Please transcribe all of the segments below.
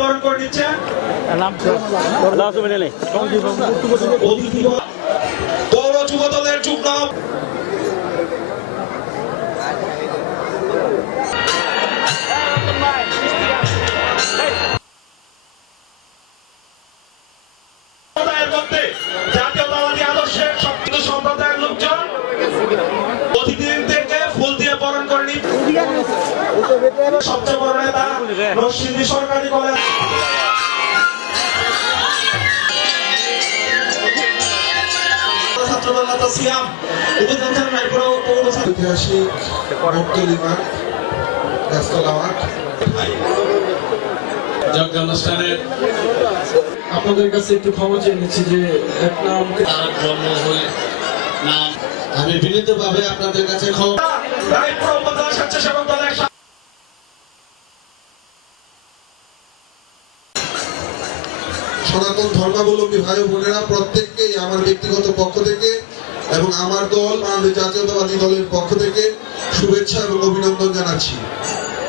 বরণ করে নিচ্ছে পৌর যুব দলের যুগ্ম জাতীয়তাবাদী আদর্শের সবকিছু সম্প্রদায়ের লোকজন সবচেয়ে বড় নেতা নরসিংদী সরকারি কলেজ ঐতিহাসিক আপনাদের কাছে একটু ক্ষমা চেয়ে নিচ্ছি যে এক নাম তার জন্ম হয়ে নাম আমি বিনীতভাবে আপনাদের কাছে ক্ষমা সনাতন ধর্মাবলম্বী ভাই বোনেরা প্রত্যেককেই আমার ব্যক্তিগত পক্ষ থেকে এবং আমার দল বাংলাদেশ জাতীয়তাবাদী দলের পক্ষ থেকে শুভেচ্ছা এবং অভিনন্দন জানাচ্ছি।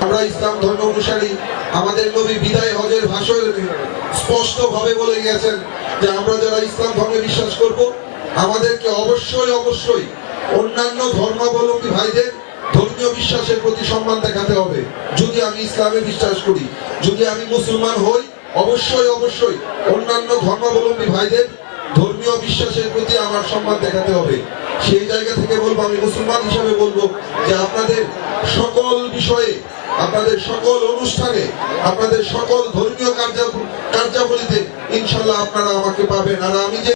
আমরা ইসলাম ধর্ম অনুসারী, আমাদের নবী বিদায় হজের ভাষণে স্পষ্ট ভাবে বলে গেছেন যে আমরা যারা ইসলাম ধর্মে বিশ্বাস করব, আমাদেরকে অবশ্যই অবশ্যই অন্যান্য ধর্মাবলম্বী ভাইদের ধর্মীয় বিশ্বাসের প্রতি সম্মান দেখাতে হবে। যদি আমি ইসলামে বিশ্বাস করি, যদি আমি মুসলমান হই অবশ্যই অবশ্যই। অন্যান্য ধর্মাবলম্বী ভাইদের ধর্মীয় বিশ্বাসের প্রতি আমার সম্মান দেখাতে হবে। সেই জায়গা থেকে বলব, আমি মুসলমান হিসাবে বলব যে আপনাদের সকল বিষয়ে, আপনাদের সকল অনুষ্ঠানে, আপনাদের সকল ধর্মীয় কার্যা কার্যাবলীতে ইনশাল্লাহ আপনারা আমাকে পাবেন। আর আমি যে